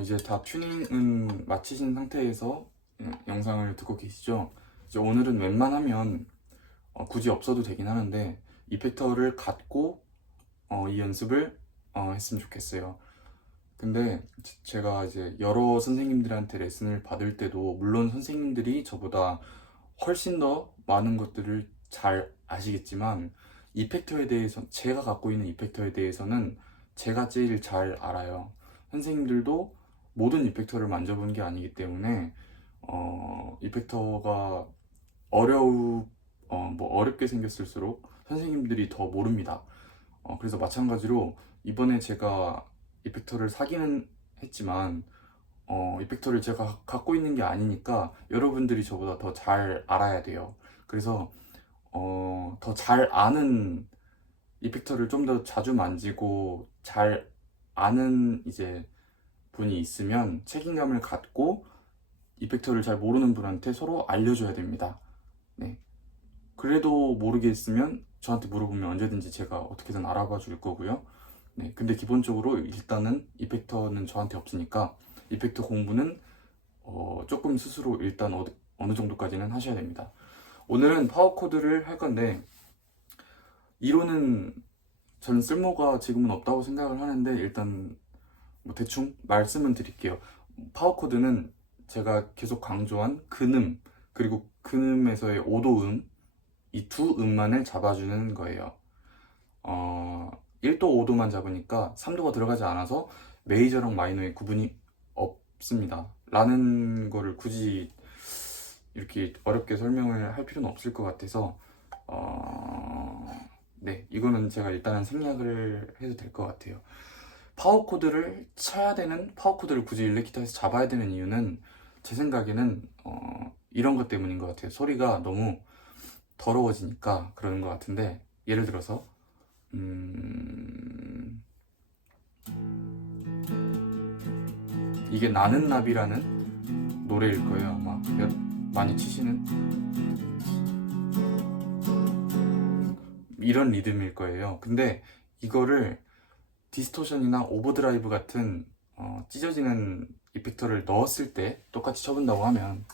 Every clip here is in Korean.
이제 다 튜닝은 마치신 상태에서 영상을 듣고 계시죠? 이제 오늘은 웬만하면 굳이 없어도 되긴 하는데 이펙터를 갖고 이 연습을 했으면 좋겠어요. 근데 제가 이제 여러 선생님들한테 레슨을 받을 때도 물론 선생님들이 저보다 훨씬 더 많은 것들을 잘 아시겠지만 이펙터에 대해서 제가 갖고 있는 이펙터에 대해서는 제가 제일 잘 알아요. 선생님들도 모든 이펙터를 만져본 게 아니기 때문에 이펙터가 어렵게 생겼을수록 선생님들이 더 모릅니다. 그래서 마찬가지로 이번에 제가 이펙터를 사기는 했지만 이펙터를 제가 갖고 있는 게 아니니까 여러분들이 저보다 더 잘 알아야 돼요. 그래서 더 잘 아는 이펙터를 좀 더 자주 만지고 잘 아는 이제 분이 있으면 책임감을 갖고 이펙터를 잘 모르는 분한테 서로 알려줘야 됩니다. 네. 그래도 모르겠으면 저한테 물어보면 언제든지 제가 어떻게든 알아봐 줄 거고요. 네. 근데 기본적으로 일단은 이펙터는 저한테 없으니까 이펙터 공부는 조금 스스로 일단 어느 정도까지는 하셔야 됩니다. 오늘은 파워 코드를 할 건데 이론은 저는 쓸모가 지금은 없다고 생각을 하는데 일단 뭐 대충 말씀은 드릴게요. 파워 코드는 제가 계속 강조한 근음 그리고 근음에서의 오도음 이 두 음만을 잡아주는 거예요. 1도 5도만 잡으니까 3도가 들어가지 않아서 메이저랑 마이너의 구분이 없습니다. 라는 거를 굳이 이렇게 어렵게 설명을 할 필요는 없을 것 같아서 네, 이거는 제가 일단은 생략을 해도 될 것 같아요. 파워 코드를 쳐야 되는, 파워 코드를 굳이 일렉기타에서 잡아야 되는 이유는 제 생각에는 이런 것 때문인 것 같아요. 소리가 너무 더러워지니까 그러는 것 같은데, 예를 들어서 이게 나는 나비라는 노래일 거예요. 아마 많이 치시는 이런 리듬일 거예요. 근데 이거를 디스토션이나 오버드라이브 같은 찢어지는 이펙터를 넣었을 때 똑같이 쳐본다고 하면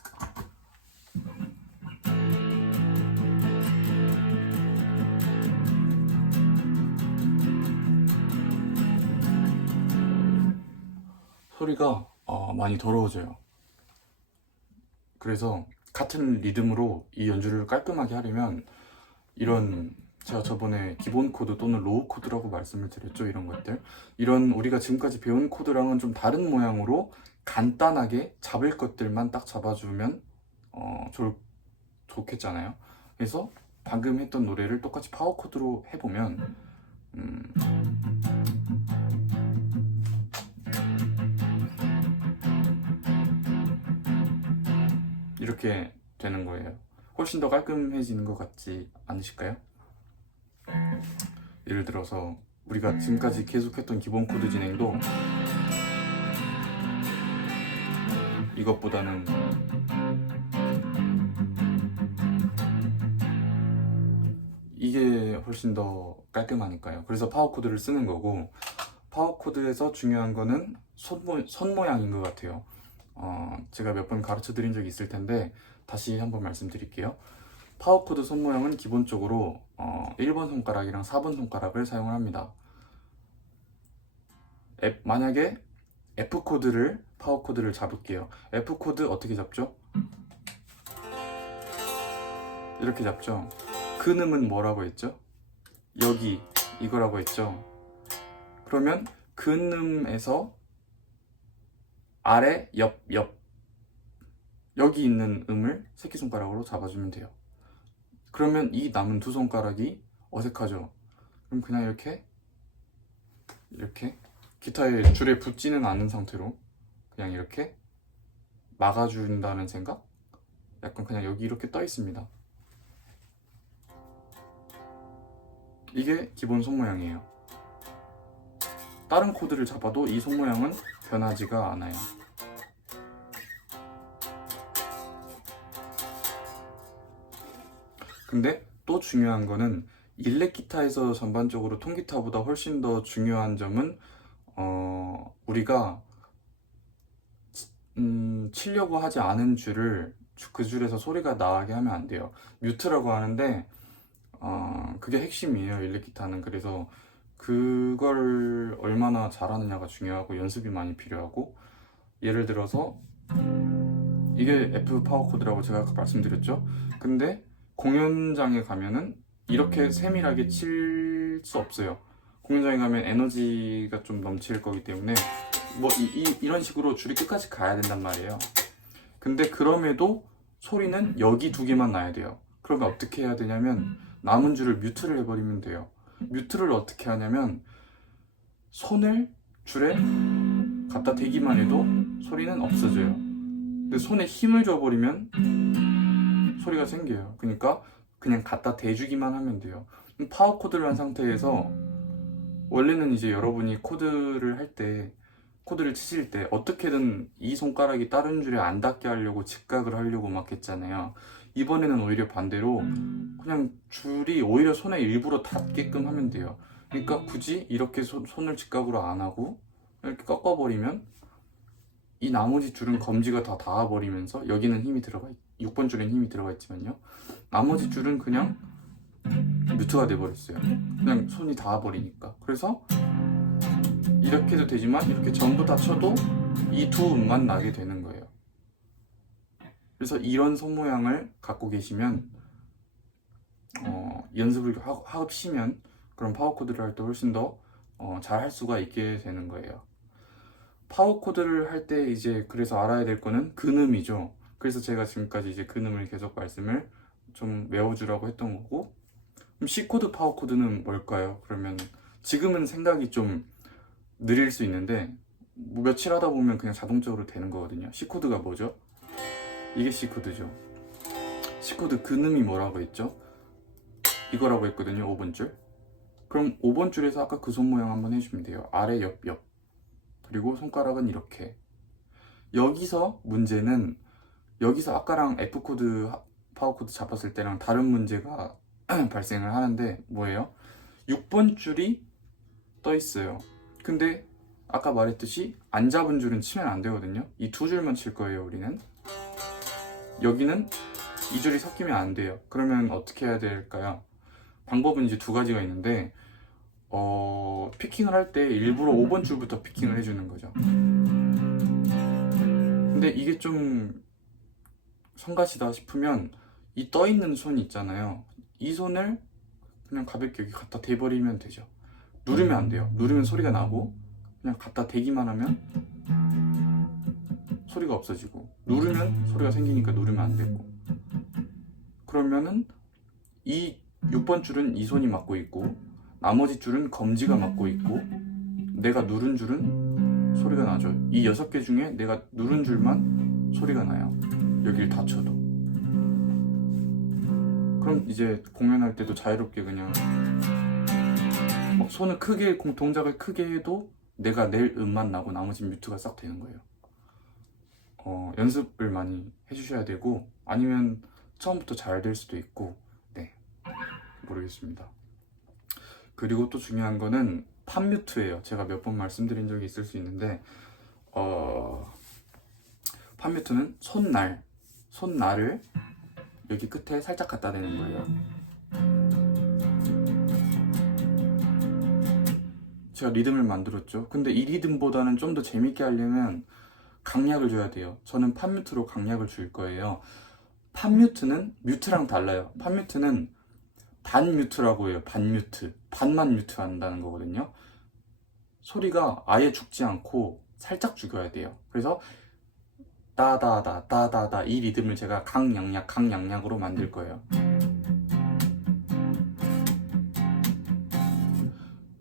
소리가 많이 더러워져요. 그래서 같은 리듬으로 이 연주를 깔끔하게 하려면 이런, 제가 저번에 기본 코드 또는 로우 코드라고 말씀을 드렸죠. 이런 것들, 이런 우리가 지금까지 배운 코드랑은 좀 다른 모양으로 간단하게 잡을 것들만 딱 잡아주면 좋겠잖아요. 그래서 방금 했던 노래를 똑같이 파워 코드로 해보면 이렇게 되는 거예요. 훨씬 더 깔끔해지는 것 같지 않으실까요? 예를 들어서 우리가 지금까지 계속했던 기본 코드 진행도 이것보다는 이게 훨씬 더 깔끔하니까요. 그래서 파워 코드를 쓰는 거고, 파워 코드에서 중요한 거는 손 모양인 것 같아요. 제가 몇 번 가르쳐 드린 적이 있을 텐데 다시 한번 말씀드릴게요. 파워 코드 손 모양은 기본적으로 1번 손가락이랑 4번 손가락을 사용을 합니다. 만약에 F 코드를, 파워 코드를 잡을게요. F 코드 어떻게 잡죠? 이렇게 잡죠. 근음은 뭐라고 했죠? 여기, 이거라고 했죠. 그러면 근음에서 아래, 옆 여기 있는 음을 새끼손가락으로 잡아주면 돼요. 그러면 이 남은 두 손가락이 어색하죠. 그럼 그냥 이렇게 기타의 줄에 붙지는 않은 상태로 그냥 이렇게 막아준다는 생각? 약간 그냥 여기 이렇게 떠 있습니다. 이게 기본 손모양이에요. 다른 코드를 잡아도 이 손모양은 변하지가 않아요. 근데 또 중요한 거는 일렉기타에서 전반적으로 통기타보다 훨씬 더 중요한 점은 우리가 치려고 하지 않은 줄을 그 줄에서 소리가 나게 하면 안 돼요. 뮤트라고 하는데 그게 핵심이에요, 일렉기타는. 그래서 그걸 얼마나 잘하느냐가 중요하고 연습이 많이 필요하고, 예를 들어서 이게 F 파워 코드라고 제가 아까 말씀드렸죠. 근데 공연장에 가면은 이렇게 세밀하게 칠 수 없어요. 공연장에 가면 에너지가 좀 넘칠 거기 때문에 뭐 이런 식으로 줄이 끝까지 가야 된단 말이에요. 근데 그럼에도 소리는 여기 두 개만 나야 돼요. 그러면 어떻게 해야 되냐면 남은 줄을 뮤트를 해버리면 돼요. 뮤트를 어떻게 하냐면 손을 줄에 갖다 대기만 해도 소리는 없어져요. 근데 손에 힘을 줘버리면 소리가 생겨요. 그러니까 그냥 갖다 대주기만 하면 돼요. 파워 코드를 한 상태에서 원래는 이제 여러분이 코드를 할 때, 코드를 치실 때 어떻게든 이 손가락이 다른 줄에 안 닿게 하려고 직각을 하려고 막 했잖아요. 이번에는 오히려 반대로 그냥 줄이 오히려 손에 일부러 닿게끔 하면 돼요. 그러니까 굳이 이렇게 손을 직각으로 안 하고 이렇게 꺾어버리면 이 나머지 줄은 검지가 다 닿아버리면서 여기는 힘이 들어가 6번 줄엔 힘이 들어가 있지만요, 나머지 줄은 그냥 뮤트가 돼버렸어요. 그냥 손이 닿아버리니까. 그래서 이렇게도 되지만 이렇게 전부 다 쳐도 이 두 음만 나게 되는 거예요. 그래서 이런 손 모양을 갖고 계시면 연습을 하시면 그런 파워 코드를 할 때 훨씬 더 잘 할 수가 있게 되는 거예요. 파워 코드를 할 때 이제 그래서 알아야 될 거는 근음이죠. 그래서 제가 지금까지 이제 근음을 계속 말씀을 좀 외워주라고 했던 거고, 그럼 C 코드 파워 코드는 뭘까요? 그러면 지금은 생각이 좀 느릴 수 있는데 뭐 며칠 하다 보면 그냥 자동적으로 되는 거거든요. C 코드가 뭐죠? 이게 C 코드죠. C 코드 근음이 뭐라고 했죠? 이거라고 했거든요. 5번 줄. 그럼 5번 줄에서 아까 그 손 모양 한번 해주면 돼요. 아래 옆 옆. 그리고 손가락은 이렇게. 여기서 문제는, 여기서 아까랑 F 코드 파워 코드 잡았을 때랑 다른 문제가 발생을 하는데 뭐예요? 6번 줄이 떠 있어요. 근데 아까 말했듯이 안 잡은 줄은 치면 안 되거든요. 이 두 줄만 칠 거예요, 우리는. 여기는 이 줄이 섞이면 안 돼요. 그러면 어떻게 해야 될까요? 방법은 이제 두 가지가 있는데, 피킹을 할 때 일부러 5번 줄부터 피킹을 해주는 거죠. 근데 이게 좀 성가시다 싶으면 이 떠 있는 손 있잖아요. 이 손을 그냥 가볍게 여기 갖다 대버리면 되죠. 누르면 안 돼요. 누르면 소리가 나고, 그냥 갖다 대기만 하면 소리가 없어지고, 누르면 소리가 생기니까 누르면 안 되고. 그러면은 이 6번 줄은 이 손이 맡고 있고, 나머지 줄은 검지가 맡고 있고, 내가 누른 줄은 소리가 나죠. 이 6개 중에 내가 누른 줄만 소리가 나요. 여기를 다 쳐도. 그럼 이제 공연할 때도 자유롭게 그냥 막 손을 크게, 동작을 크게 해도 내가 낼 음만 나고 나머지 뮤트가 싹 되는 거예요. 연습을 많이 해주셔야 되고, 아니면 처음부터 잘 될 수도 있고, 네, 모르겠습니다. 그리고 또 중요한 거는 팟뮤트예요. 제가 몇 번 말씀드린 적이 있을 수 있는데, 팟뮤트는 손날을 여기 끝에 살짝 갖다 대는 거예요. 제가 리듬을 만들었죠. 근데 이 리듬보다는 좀 더 재밌게 하려면 강약을 줘야 돼요. 저는 팟뮤트로 강약을 줄 거예요. 팟뮤트는 뮤트랑 달라요. 팟뮤트는 반뮤트라고 해요. 반뮤트. 반만 뮤트 한다는 거거든요. 소리가 아예 죽지 않고 살짝 죽여야 돼요. 그래서 따다다 따다다 이 리듬을 제가 강약으로 만들 거예요.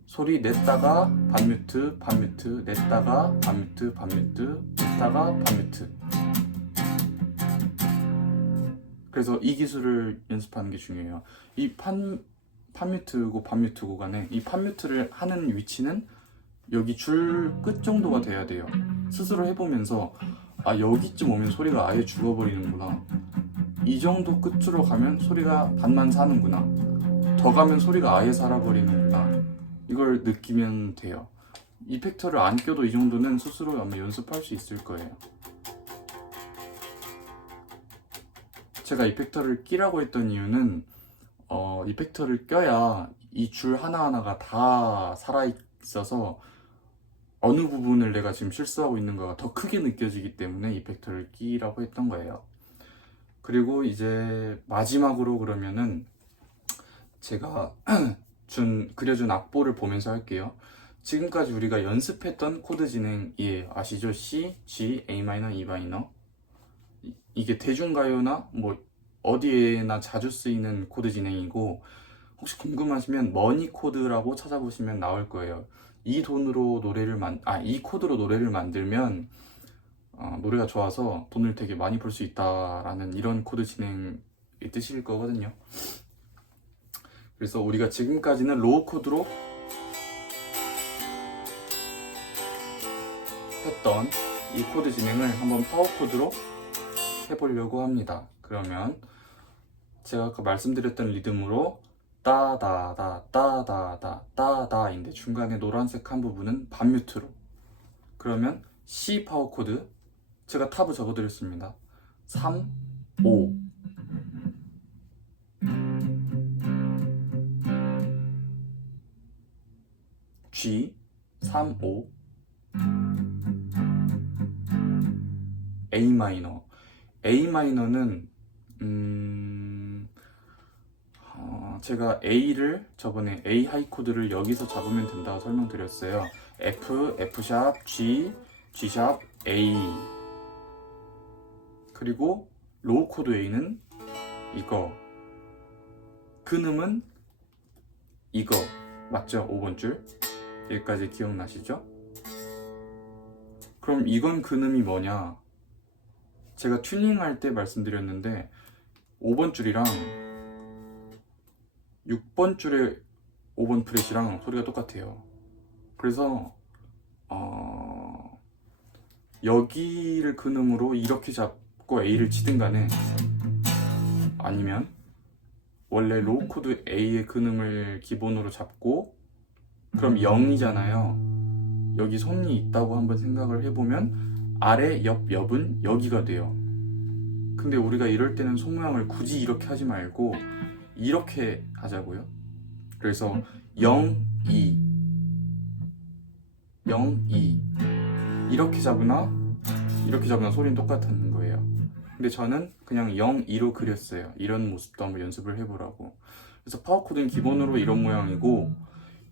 소리 냈다가 반뮤트 반뮤트, 냈다가 반뮤트 반뮤트, 냈다가 반뮤트. 그래서 이 기술을 연습하는 게 중요해요. 이 팟뮤트고 반뮤트고 간에 이 팟뮤트를 하는 위치는 여기 줄 끝 정도가 돼야 돼요. 스스로 해보면서 여기쯤 오면 소리가 아예 죽어버리는구나, 이 정도 끝으로 가면 소리가 반만 사는구나, 더 가면 소리가 아예 살아버리는구나, 이걸 느끼면 돼요. 이펙터를 안 껴도 이 정도는 스스로 아마 연습할 수 있을 거예요. 제가 이펙터를 끼라고 했던 이유는 이펙터를 껴야 이 줄 하나하나가 다 살아있어서 어느 부분을 내가 지금 실수하고 있는가가 더 크게 느껴지기 때문에 이펙터를 끼라고 했던 거예요. 그리고 이제 마지막으로 그러면은 제가 그려준 악보를 보면서 할게요. 지금까지 우리가 연습했던 코드 진행이에요. 아시죠? C, G, A 마이너, E 마이너. 이게 대중가요나 뭐 어디에나 자주 쓰이는 코드 진행이고, 혹시 궁금하시면 머니 코드라고 찾아보시면 나올 거예요. 이 코드로 노래를 만들면 노래가 좋아서 돈을 되게 많이 벌 수 있다라는 이런 코드 진행의 뜻일 거거든요. 그래서 우리가 지금까지는 로우 코드로 했던 이 코드 진행을 한번 파워 코드로 해보려고 합니다. 그러면 제가 아까 말씀드렸던 리듬으로 따다다 따다다 따다인데 중간에 노란색 한 부분은 반뮤트로. 그러면 C 파워 코드 제가 탑을 적어드렸습니다. 3, 5. G 3, 5. A 마이너. A 마이너는 제가 A를 저번에 A 하이 코드를 여기서 잡으면 된다고 설명드렸어요. F, F샵, G, G샵, A. 그리고 로우 코드 A는 이거. 근음은 이거. 맞죠? 5번 줄. 여기까지 기억나시죠? 그럼 이건 근음이 뭐냐? 제가 튜닝할 때 말씀드렸는데 5번 줄이랑 6번 줄의 5번 프렛이랑 소리가 똑같아요. 그래서 여기를 근음으로 이렇게 잡고 A를 치든 간에, 아니면 원래 로우 코드 A의 근음을 기본으로 잡고, 그럼 0이잖아요. 여기 손이 있다고 한번 생각을 해보면 아래 옆은 여기가 돼요. 근데 우리가 이럴 때는 손 모양을 굳이 이렇게 하지 말고 이렇게 하자고요. 그래서 0, 2 0, 2 이렇게 잡으나 소리는 똑같은 거예요. 근데 저는 그냥 0, 2로 그렸어요. 이런 모습도 한번 연습을 해보라고. 그래서 파워 코드는 기본으로 이런 모양이고,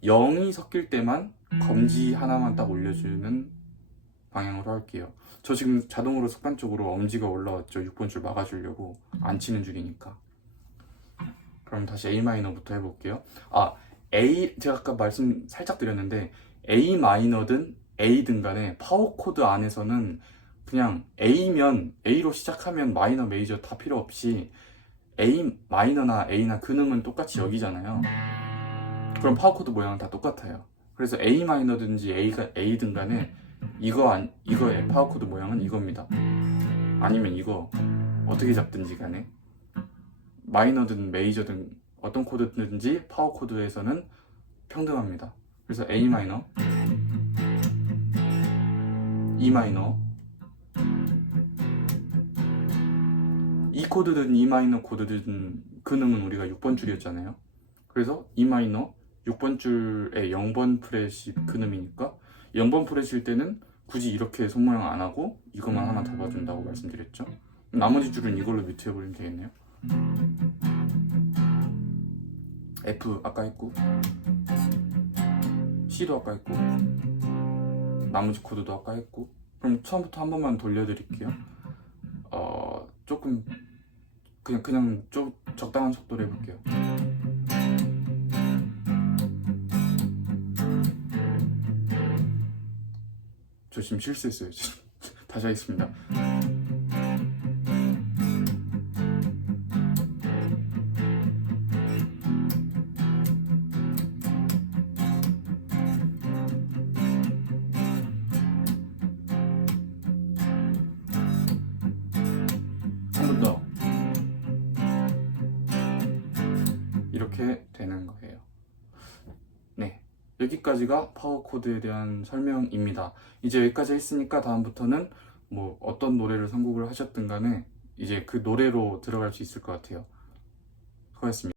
0이 섞일 때만 검지 하나만 딱 올려주는 방향으로 할게요. 저 지금 자동으로 습관적으로 엄지가 올라왔죠. 6번 줄 막아주려고. 안 치는 줄이니까. 그럼 다시 A 마이너부터 해볼게요. 제가 아까 말씀 살짝 드렸는데 A 마이너든 A든 간에 파워 코드 안에서는 그냥 A면 A로 시작하면 마이너, 메이저 다 필요 없이 A 마이너나 A나 근음은 똑같이 여기잖아요. 그럼 파워 코드 모양은 다 똑같아요. 그래서 A 마이너든지 A든 간에 이거의 파워 코드 모양은 이겁니다. 아니면 이거 어떻게 잡든지 간에 마이너든 메이저든 어떤 코드든지 파워 코드에서는 평등합니다. 그래서 A 마이너, E 마이너, E 코드든 E 마이너 코드든 근음은 우리가 6번 줄이었잖아요. 그래서 E 마이너 6번 줄에 0번 프렛이 근음이니까 0번 프렛일 때는 굳이 이렇게 손 모양 안 하고 이것만 하나 잡아준다고 말씀드렸죠. 나머지 줄은 이걸로 뮤트해버리면 되겠네요. F 아까 했고, C도 아까 했고, 나머지 코드도 아까 했고. 그럼 처음부터 한 번만 돌려드릴게요. 조금 그냥 좀 적당한 속도로 해볼게요. 저 지금 실수했어요. 다시 하겠습니다. 한 번 더. 이렇게 되는 거예요. 네, 여기까지가 파워 코드에 대한 설명입니다. 이제 여기까지 했으니까 다음부터는 뭐 어떤 노래를 선곡을 하셨든 간에 이제 그 노래로 들어갈 수 있을 것 같아요. 수고하셨습니다.